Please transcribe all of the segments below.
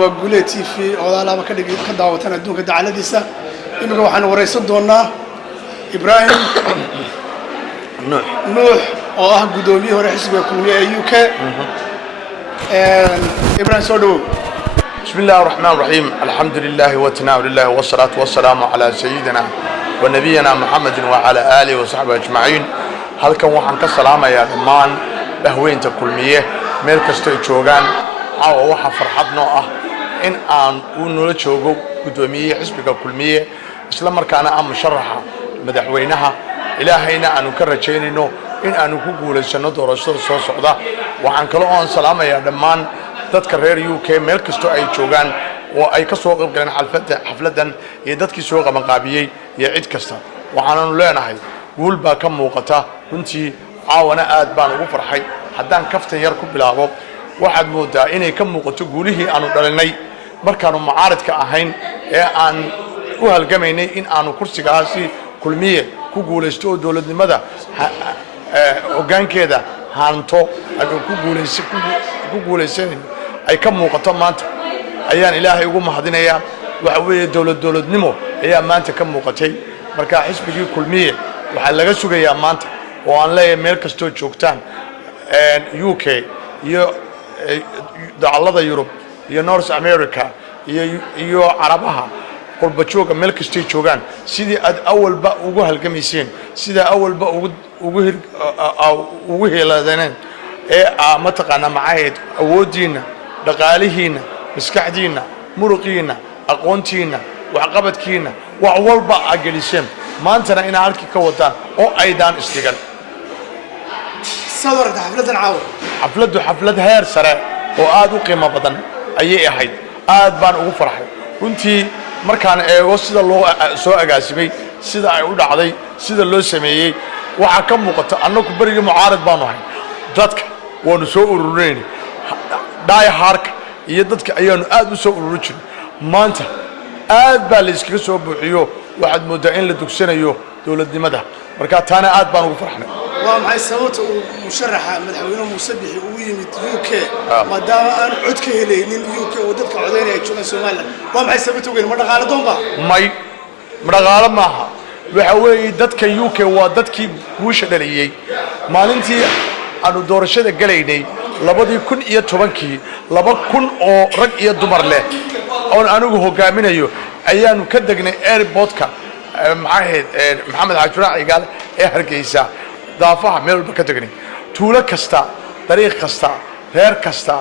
وقولي تي في ولا ما كده كده وتنا دون كده على ديسا إنه وحنا ورئيس دونا إبراهيم نوح قدومي هو رئيس بكلية يوكا إبراهيم سودو. بسم الله الرحمن الرحيم الحمد لله وتناول الله والصلاة والسلام على سيدنا ونبينا محمد وعلى آله وصحبه أجمعين. هل كان وحن كسلامة يا دمان بهوين تكلمية ملك استيجوغان أو وحن فرحتنا إن أن ونول شوجو قدومية حسب كلمية إسلام مركانا أم مشرحة مدحوينها إلى هنا أن نكرر شيء إنه إن أن نقول السنة ورسول صوص عدا وعن كلام سلامة يا دمان dadka reer UK meel kasto ay joogan oo ay ka soo qayb galeen xafladan iyo dadkii soo qaban qaabiyay iyo cid kasta waxaanu leenahay guul baa ka muuqata runtii caawana aad baan ugu farxay haddaan kaftan yar ku bilaabo waxaad moodaa inay ka muuqato guulihii aanu dhalinay markaanu mucaaradka ahayn ee aan u halgamaynay in aanu kursigaasi kulmiye ku guulaysto oo dawladnimada hoggaankeeda hanto aanu ku guulaysan ay ka muuqato maanta ayaan ilaahay ugu mahadinayaa waxa weeye dawladnimo ayaa maanta ka muuqatay marka xisbigii kulmiye waxa laga sugayaa maanta oo aan leeyahay meel kasto joogtaan UK iyo dacallada Yurub iyo North America iyo Carabaha qurba jooga meel kasto joogaan sidii aad awalba ugu halgamayseen sida awalba ugu heelaadeen ma taqaana macayd awoodiina dhaqaalihiina maskaxdiina muruqiina aqoontiina waxqabadkiina wax walba ageliseen maantana ina halkii ka wadaan oo aydaan isdigan صورت xaflad heer sare oo aad u qiimo badan ayay ahayd aad baan ugu farxay runtii markaan eego sida loo soo agaasimay sida ay u dhacday sida loo sameeyay waxa ka muuqata annagu bariga mucaarad baan ahay dadka waanu soo ururinay daay harka iyo dadka ayaanu aad u soo ururin jiray maanta aad baa la iskaga soo buuxiyo waxaad moodaa in la dugsanayo dawladnimada marka taana aad baan ugu farxnay waa maxay sababta uu musharaxa madaxweynaha Muusabixi uu yimid UK maadaama aan cod ka helaynin UK oo dadka codeynaya ay joogaan Soomaaliland waa maxay sababta uu ma dhaqaale doonba ma dhaqaale maaha waxa weeye dadka UK waa dadkii guusha dhaliyay maalintii aanu doorashada galaynay 2010kii 2000 oo rag iyo dumar leh oo anigu hogaaminayo ayaanu ka degnay airportka maxamed xaajuraac igaal ee Hargeysa daafaha meel walba ka degnay tuulo kasta dariiq kasta reer kasta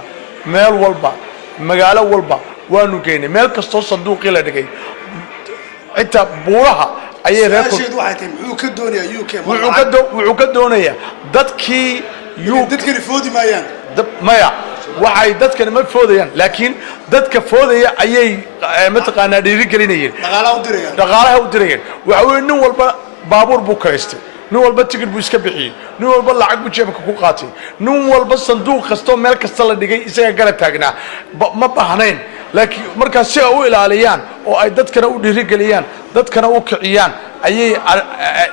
meel walba magaalo walba waanu geynay meel kasto sanduuqii la dhigay inta buuraha ayay reerku wuxuu ka doonayaa UK wuxuu ka doonayaa dadkii dadkani foodi maayaan maya waxay dadkani ma foodayaan laakiin dadka foodaya ayay mataqaanaa dhiirigelinayeen dhaqaalaha u dirayeen waxa weeye nin walba baabuur buu kaystay nin walba tigidh buu iska bixiyay nin walba lacag buu jeebka ku qaatay nin walba sanduuq kasto meel kasta la dhigay isaga garab taagnaa ma baahnayn laakiin marka si ay u ilaaliyaan oo ay dadkana u dhiirigeliyaan dadkana u kiciyaan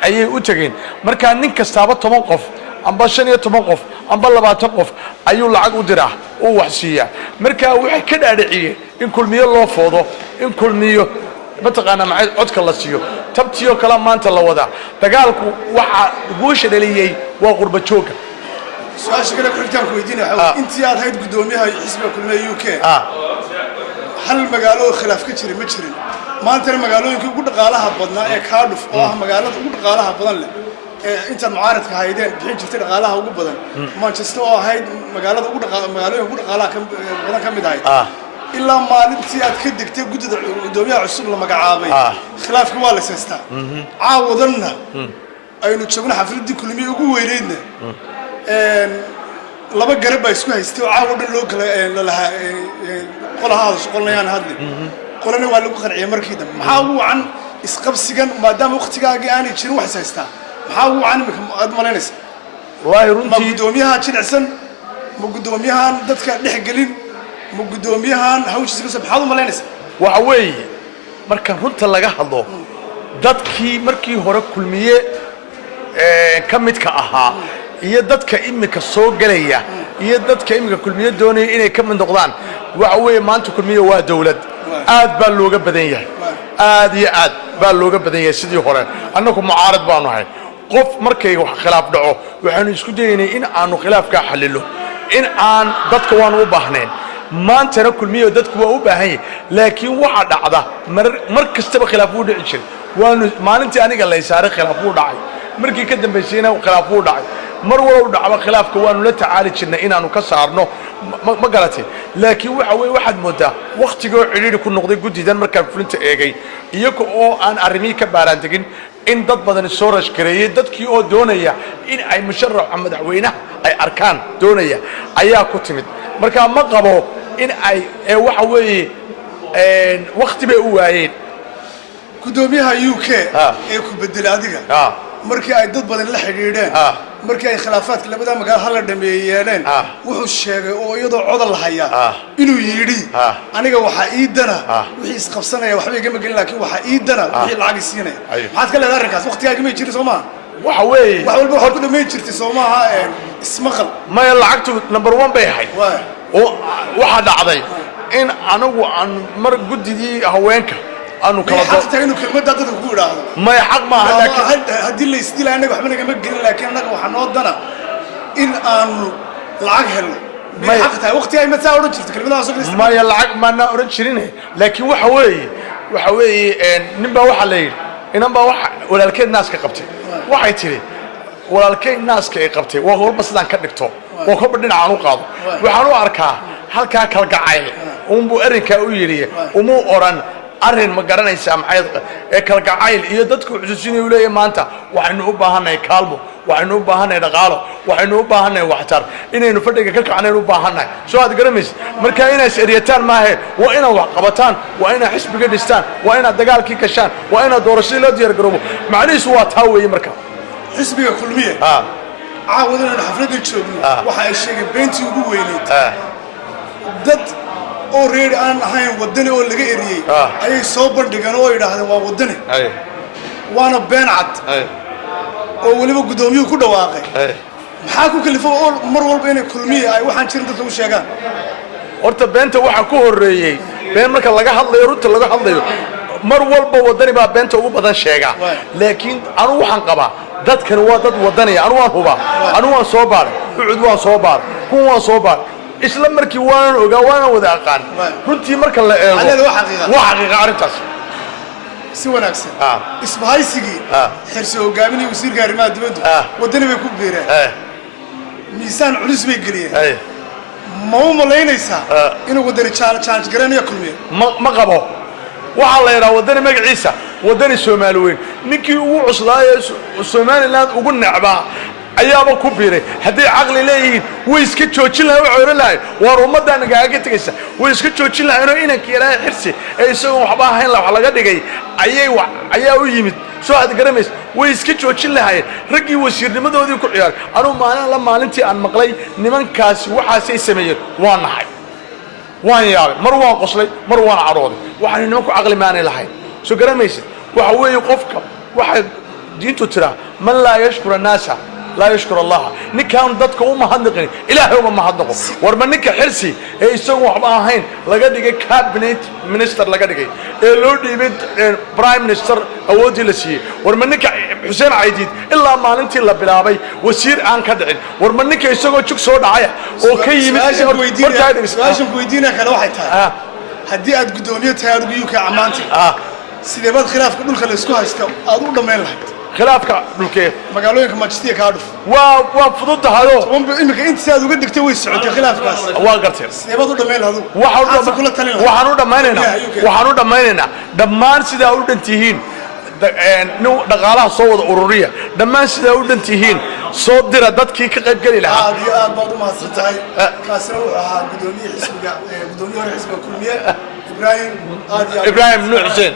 ayay u tageen marka nin kastaaba 10 qof amba 15 qof amba 20 qof ayuu lacag u diraa oo wax siiya marka waxay ka dhaadhiciyeen in kulmiyo loo foodo in kulmiyo mataqaana macay codka la siiyo tabtiyo kala maanta la wada dagaalku waxa guusha dhaliyay waa qurba jooga su'aasha kale ku xigtaan ku weydiinayo intii aad hayd gudoomiyaha xisbiga kulmiye UK hal magaalo khilaaf ka jiray ma jirin maanta magaalooyinka ugu dhaqaalaha badnaa ee Cardiff oo ah magaalada ugu dhaqaalaha badan leh inta mucaaradka haydeen bixin jirtay dhaqaalaha ugu badan Manchester oo ahayd magaalada ugu dhaqaalaha badan ka mid ahayd ilaa maalintii aad ka degtay gudoomiyaha cusub la magacaabay khilaafka waa la seestaa caawadanna aynu joogno xafladii kulmiye ugu weyneedna laba garab baa isku haystay oo caawadan loo kala lahaa qolnayaan hadli qolana waa lagu qanciyay markii dambe maxaa ugu wacan isqabsigan maadaama waqtigaagii aanay jirin wax haystaa maxaa ugu wacan aad malaynaysa wallahi runtii ma gudoomiyaha jilicsan ma gudoomiyahan dadka dhex gelin ma gudoomiyahan hawshiisa maxaad u malaynaysa waxa weeye marka runta laga hadlo dadkii markii hore kulmiye ka midka ahaa iyo dadka imika soo galaya iyo dadka imika kulmiye doonaya inay ka mid noqdaan waxa weeye maanta kulmiye waa dawlad aad baa looga badan yahay aad iyo aad baa looga badan yahay sidii hore annagu mucaarad baanu ahay qof markay wax khilaaf dhaco waxaanu isku dayaynay in aanu khilaafka xalilo in aan dadka waanu u baahnayn maantana kulmiye dadku waa u baahan yahay laakiin waxa dhacda mar kastaba khilaaf uu dhici jiray waanu maalintii aniga la saaray khilaaf uu dhacay markii ka dambeysayna khilaaf uu dhacay mar walba dhacba khilaafka waanu la tacaali jirnay inaanu ka saarno ma garatay laakiin waxa weeye waxaad moodaa waqtigoo ciriiri ku noqday guddidan markaan fulinta eegay iyaga oo aan arrimihii ka baaraan tegin in dad badan soo rashgareeyay dadkii oo doonaya in ay musharaxa madaxweynaha ay arkaan doonaya ayaa ku timid marka ma qabo in ay waxa weeye waqti bay u waayeen gudoomiyaha UK ee ku bedelay adiga markii ay dad badan la xiriireen markii ay khilaafaadka labada magaalo hal dhameeyeen wuxuu sheegay oo iyadoo codol la haya inuu yiri aniga waxa ii dana wixii isqabsanaya waxba igama gelin laakiin waxa ii dana wixii lacag siinay maxaad ka leedahay arrinkaas waqtigaaga ma jirin Soomaa waxa weeye wax walba waxa ku dhameey jirtay Soomaa ismaqal ma lacagtu number 1 bay ahayd oo waxa dhacday in anagu aan mar guddigii haweenka أنا حق تاني كلمة ده تقول هذا ما يحق ما لكن هدي اللي يستيل أنا بحمل جمال جل لكن أنا وحنودنا إن أنا العقل ما يحق تاني وقتي أي متى أورد شفت كلمة ده ما يلعق ما أنا أورد شرينه لكن وحوي نبى وحليل إنما ولا الكل الناس كقبتي وحي تري ولا الكل الناس كقبتي وهو بس ده كنكتو وهو بدنا عنو قاض وحنو أركها هل كل قعيل ومو أركها ويريه ومو أوران arrin ma garanaysaa maxay kala gacayl iyo dadku xusuusinay u leeyahay maanta waxaynu u baahanay kaalmo waxaynu u baahanay dhaqaalo waxaynu u baahanay waxtar inaynu fadhiga ka kacnaynu u baahanay soo aad garamaysid marka inay sariyataan maahe waa inay wax qabataan waa inay xisbiga dhistaan waa inay dagaalkii gashaan waa inay doorashada loo diyaar garoobo macnihiisu waa taa weeye marka xisbiga kulmiye caawadana xafladda joogno waxa ay sheegay beentii ugu weyneed dad oo reer aan ahayn wadani oo laga eriyay ayay soo bandhigan oo yiraahdeen waa wadani waana been cad oo waliba gudoomiyuhu ku dhawaaqay maxaa ku kalifo oo mar walba inay kulmiye ay waxaan jirin dadka u sheegaan horta beenta waxa ku horeeyay been marka laga hadlayo runta laga hadlayo mar walba wadani baa beenta ugu badan sheega laakiin anu waxaan qabaa dadkan waa dad wadani anu waan huba anu waan soo baaray ucud waan soo baaray kuwa waan soo baaray isla markii waan ogaa waan wada aqaan runtii marka la eego waa xaqiiqo arintaas si wanaagsan isbahaysigii xirso hogaaminii wasiirka arrimaha dibadda wadani bay ku beereen miisaan culus bay geliyeen ma u malaynaysaa inuu wadani challenge garanayo kulmiye ma qabo waxa la yiraahdo wadani magaciisa wadani Soomaali weyn ninkii ugu cuslaayo Soomaaliland ugu nacbaa ayaaba ku biiray haddii aqli leeyihiin way iska joojin lahayn oo oran lahayn war ummadana gaaga tagaysa way iska joojin lahayn inanka ilaahay xirsi ee isagoo waxba ahayn la wax laga dhigay ayaa u yimid soo aad garamaysa way iska joojin lahayn raggii wasiirnimadoodii ku ciyaar anu maalintii aan maqlay nimankaasi waxaasay sameeyeen waa naxay waan yaabay mar waan qoslay mar waan carooday waxaan nimanku aqli maanay lahayn soo garamaysa waxa weeye qofka waxa diintu tira man la yashkura naasa لا يشكر الله نكان دتك وما هندقني إلهي وما هندقه ورمنك حرسي يسوون وحبا هين لقديك كابينت مينستر لقديك لورد يبيت برايم مينستر أودي لسي ورمنك حسين عيديد إلا ما أنت إلا بلابي وسير عن كدعين ورمنك يسوون شو صور عيا أوكي لازم كويدينا كلا واحد هدي أتقدوني تهارب يوك عمانتي سيدبات خلاف كل خلاص كويس أدور دمين لحد خلافك دولكee magaalooyinka Manchester ka dhuf waa fududahado imika inta saad uga digtay way socotay khilaafkaas waa gartay seebadu dhameen hadu waxaan u dhammaynaynaa dhammaan sida u dhantihiin dhaqaalaha soo wada ururiya dhammaan sida u dhantihiin soo dira dadkii ka qayb gali lahaa aad baad u mahadsantahay kaasina wuxuu ahaa gudoomiye xisbiga gudoomiye xisbiga kulmiye Ibrahim Nuur Hussein